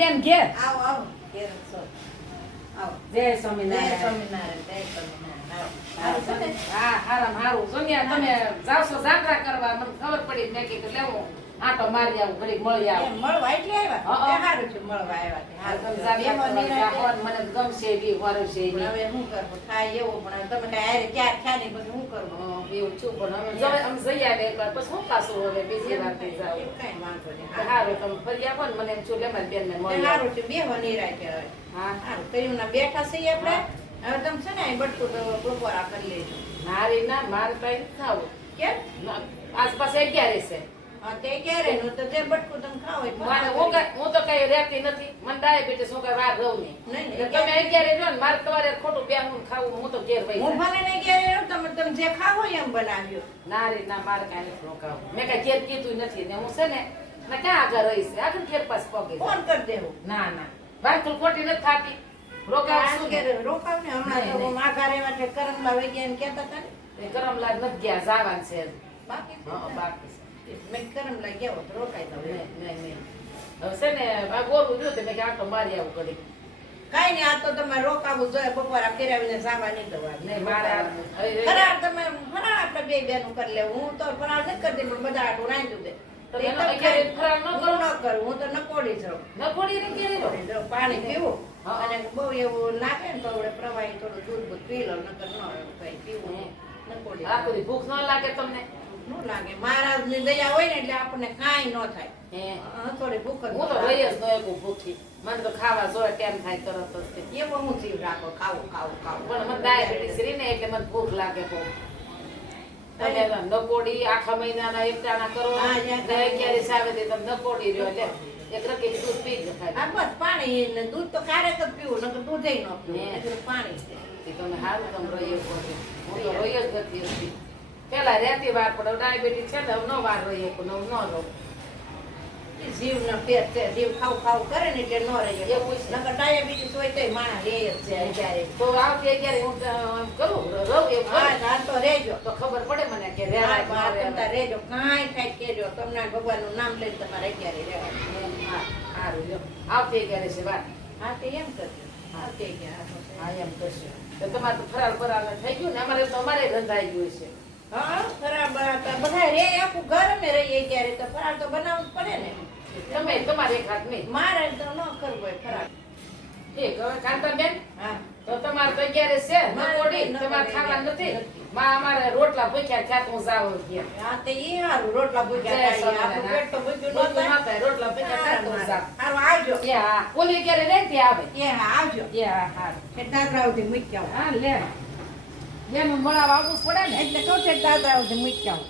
બેન ઘેર. આવો આવો ઘેર આવો. જય સ્વામિનારાયણ. સ્વામિનારાયણ જય સ્વામિનારાયણ. હા હારામ હારું. સોનિયા તમે જાવશો જાત્રા કરવા મને ખબર પડી મેં કીધું લેવું. આટો મારી આવું ઘડીક મળી આવું. મળવા એટલે આવ્યા? હા, હા. સારું છે મળવા આવ્યા હા, મને ગમશે બી વરસે હવે શું કરવું? થાય એવું પણ તમે હારે ક્યાં ખ્યા નહીં પછી શું કરવું એવું છું પણ હવે જવે- અમે જઈ આવે એકવાર પછી શું પાછું હવે બીજી રાતે જાવ કઈ વાંધો નહીં. સારું તમે ફરી આવો ને મને એમ છું લેમાં બેન ને મળી સારું છે બેહવા નિરાંતે હવે હા. સારું કયું ના બેઠા છીએ આપણે. હવે તમે છે ને બટકું બપોરા કરી લેજો. મારી ના મારે કઈ થાવ કેમ? આસપાસ અગિયાર છે. હા તે ક્યારે? નું તો જે બટકું તમે ખાવ મારે હું હું તો કઈ રહેતી નથી. મને ડાયાબિટીસ હું કઈ વાર રહું નહીં. નહીં, એટલે નહીં. તમે અગિયારે જો ને મારે તમારે ખોટું બેહવું ખાવું હું તો ઘેર વહી હું ભલે ને ક્યારે રહું, તમે તમે જે ખાવો એમ બનાવ્યો. ના રે ના મારે કાંઈ નથી રોકાવું. મેં કઈ ઘેર કીધું નથી. ને હું છે ને મેં ક્યાં આગળ રહીશ આગળ ઘેર પાસ પગે ફોન કરી દેવું. ના ના. વાંચું ખોટી નથી થાતી. રોકાવું રોકાવ ને? હમણાં તો. માઘા રહેવા છે કરમલા એમ કહેતા હતા ને. એ નથી ગયા જવાનું છે બાકી મેં કરમલા ગયા હોત રોકાઈ દઉં નહીં નહીં હવે છે ને આ ગોરું જોયું તો મેં કે આટો મારી આવું કરી કાંઈ નહીં આ તો તમારે રોકાવું જોઈએ બપોરા ફેરવીને જવા નહીં દવા નહીં મારે આ- ફરાળ તમે ફરાળ આપણે બે બેનું કરી લેવું. હું તો ફરાળ નથી કરતી પણ બધા આટલું નાખ્યું દે? હું તો નકોડી જ રહું. ન ને કેવી નકોડી પાણી પીવું. અને બહુ એવું લાગે ને તો આપણે પ્રવાહી થોડું દૂધ પી લો નકર ન એવું કઈ પીવું. નહીં. નકોડી જ આ બધી ભૂખ ન લાગે તમને? ન લાગે. મહારાજની દયા હોય ને એટલે આપણને કાંઈ ન થાય. હે. થોડી ભૂખ હું તો રહી જ ન ભૂખી. મને તો ખાવા જોવે કેમ થાય તરત જ તે. એવો હું જીવ રાખો ખાવું ખાવું ખાવું. પણ મને ડાયાબિટીસ રહી ને એટલે મને ભૂખ લાગે બહુ. નકોડી આખા મહિનાના એક દાણા કરો ક્યારે તે તમે નકોડી રહ્યો એટલે એક દૂધ પી જ ખાય. બસ પાણી દૂધ તો ક્યારેક જ પીવું નકર દૂધે ન પીવું. પાણી તમે હારું તમે રહીએ છો હું તો રહી જ નથી હતી પેલા રહેતી વાર પણ ડાયાબિટીસ છે ને ન વાર રહીએ પણ નવ ન રહું. જીવ જીવનો પેટ છે. જીવ ખાવ ખાવ કરે ને એટલે ન રહે એવું છે. નકર ડાયાબિટીસ હોય તો માણસ રે જ છે અત્યારે. તો આવતી અત્યારે હું કરું? રહું એ હા તો રેજો તો ખબર પડે મને કે રહેવાય રેજો ન રહેવાય. કાંઈ થાય કેજો તમને ભગવાનનું નામ લઈને તમારે અત્યારે રહેવાનું. એમ, હા, સારું જો આવતી અત્યારે છે વાત હા તે એમ કરજો. હા એમ કરશે તો તમારે તો ફરાળ ફરાળ થઈ ગયું ને અમારે તો અમારે રંધાઈ ગયું છે. હા ખરાબ બધા રે આખું ઘર અમે રહીએ ત્યારે તો ફરાળ તો બનાવવું જ પડે ને. તમે તમારે એક હાથ નહીં મારે તો ન કરવું હોય ફરાળ. ઠીક હવે કાંતાબેન તો તમારે તો છે નકોડી તમારે ખાવા નથી. નથી. માં અમારે રોટલા ભૂખ્યા થયા તો હું તે ઈ હારું રોટલા ભૂખ્યા થાય આપણું પેટ તો ભૂખ્યું ન થાય રોટલા ભૂખ્યા થયા તો હું હારું આવજો. એ હા ઓલી અગિયારે રહે તે આવે. એ હા આવજો. એ હા હા એ સુધી મૂક્યા આવું. હા લે. બેનું મળાવા આવવું પડે ને. એટલે કહું છે સુધી મૂક્યા આવું.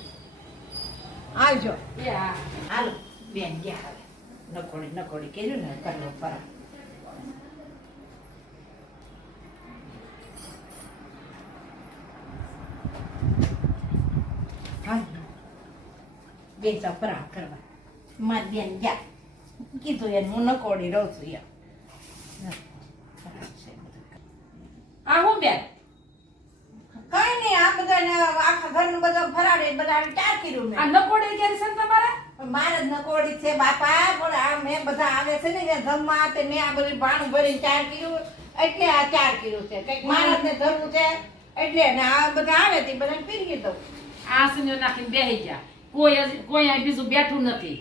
આવજો. એ હા. હાલો બેન ગયા હવે. નકોડી નકોડી કર્યું ને કરવો ફરા બે ફરા કરવા. મારી બેન ગયા. કીધું એને હું નકોડી રહું છું એમ. બધું. આ હું બેન? કઈ નહીં આ બધા આખા ઘરનું બધું ફરાડે બધા આ નકોડી છે તમારે? મારે જ નકોડી છે બાપા. પણ આ મેં બધા આવે છે ને જમવા તે મેં આ બધું ભાણું ભરીને ચાર કિલો એટલે આ ચાર કિલો છે. કંઈક ને ધરવું છે એટલે ને આ બધા આવે તે બધાને પીરી દઉં. આસનીઓ નાખીને બેહી ગયા. કોઈ કોઈ અહીં બીજું બેઠું નથી.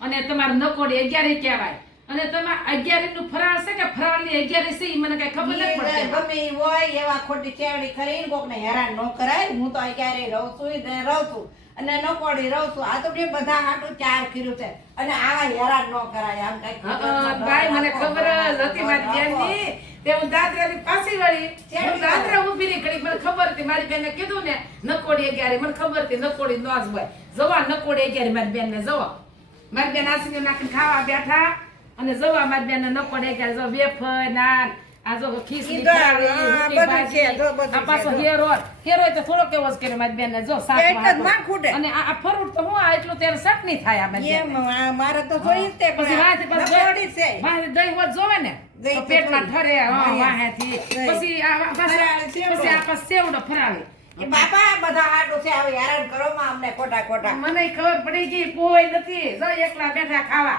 અને તમારે નકોડી અગિયારે કહેવાય. અને તમે અગિયારી નું ફરાળ છે કે ફરાળની અગિયારી છે મને કઈ ખબર નથી પડતી. ગમે હોય એવા ખોટી ચેવડી કરીને કોકને હેરાન ન કરાય. હું તો અગિયારે રહું છું ને રહું છું. અને નકોડી રહું છું. આ તો બે બધા હાટું ચાર કર્યું છે. અને આવા હેરાન ન કરાય આમ કઈ ભાઈ મને ખબર જ હતી મારી બેનની. તે હું દાદરાની પાછી વળી હું દાદરા ઊભી રહી ઘડી મને ખબર હતી મારી બેનને કીધું ને નકોડી અગિયારે મને ખબર હતી નકોડી નો જ હોય. જવા નકોડી અગિયારે મારી બેનને જવા. મારી બેન આસીને નાખીને ખાવા બેઠા અને જવા મારી બેનને નકોડી અગિયારે જવા. વેફર નાન આ જો ખીચડી આ પાછો હેરો હેરો તો થોડો કેવો જ કર્યો મારી બેનને જો ખૂટે. અને આ ફરૂટ તો હું આ એટલું ત્યારે નહીં થાય આ મારી તો જોઈ જ તે પછી દહીં હોત જોવે ને. પેટમાં. ઠરે વાંહેથી. દહીં. પછી આ વા- પાછા- ફરાળી સેવડો. પછી આ સેવડો ફરાળી. બાપા બધા હાટું છે હવે હેરાન કરો માં અમને ખોટા ખોટા મને ખબર પડી ગઈ કોઈ નથી જો એકલા બેઠા ખાવા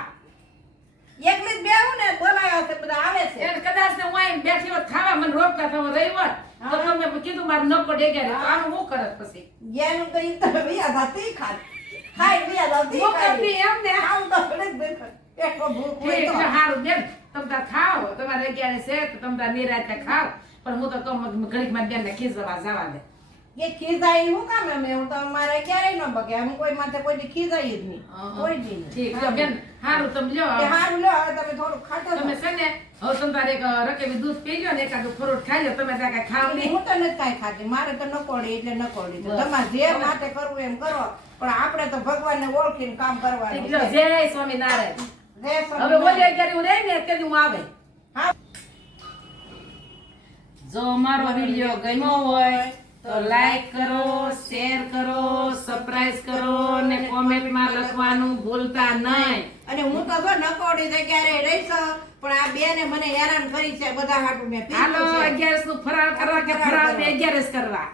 એકલી જ બેહું ને બોલાવ્યા છે બધા આવે છે એને કદાચ ને હું બેઠી હોત ખાવા મને રોકતા તો હું તો હા. કીધું મારે નકો ડેગે આનું હું કરત પછી જેનું તો ઈ તો વિયા જાતી ખાય ખાય વિયા જાતી ખાય એમ ને આમ તો. એટલો ભૂખ હોય તો. હારું બેન તમ ખાઓ. તમારે અગિયાર છે તો તમ નિરાતે ખાવ પણ હું તો કહું ઘડીકમાં ને ખીજવા જવા દે. એ ખીજાય શું કામ એમ? એવું તો અમારે ક્યારેય ન બગે. અમે કોઈ માથે કોઈ દી જ નહીં. કોઈ દી નહીં. બેન હારું તમે લ્યો હારું લ્યો હવે તમે થોડું ખાતો તમે છે ને હવે તમે તારે એક રકેબી દૂધ પી લ્યો ને એકાદ ફ્રૂટ ખાઈ લો તમે ત્યાં કાંઈ ખાવ. નહીં. હું તો નથી કાંઈ ખાતી. મારે તો નકોડી એટલે નકોડી. તમારે જે માટે કરવું એમ કરો. પણ આપણે તો ભગવાનને ઓળખીને કામ કરવાનું. જય સ્વામિનારાયણ. હવે. ઓલી અગિયાર હું રહી ને તેથી હું આવે હા. જો અમારો વીડિયો ગમ્યો હોય તો લાઈક કરો શેર કરો સબસ્ક્રાઇબ કરો ને કોમેન્ટમાં લખવાનું ભૂલતા નહીં અને હું તો જો નકોડી જગ્યાએ રહીશ પણ આ બેને મને હેરાન કરી છે બધા હાટું મેં હાલો છે. અગિયારસનું ફરાળ કરવા કે ફરાળ ને અગિયારસ કરવા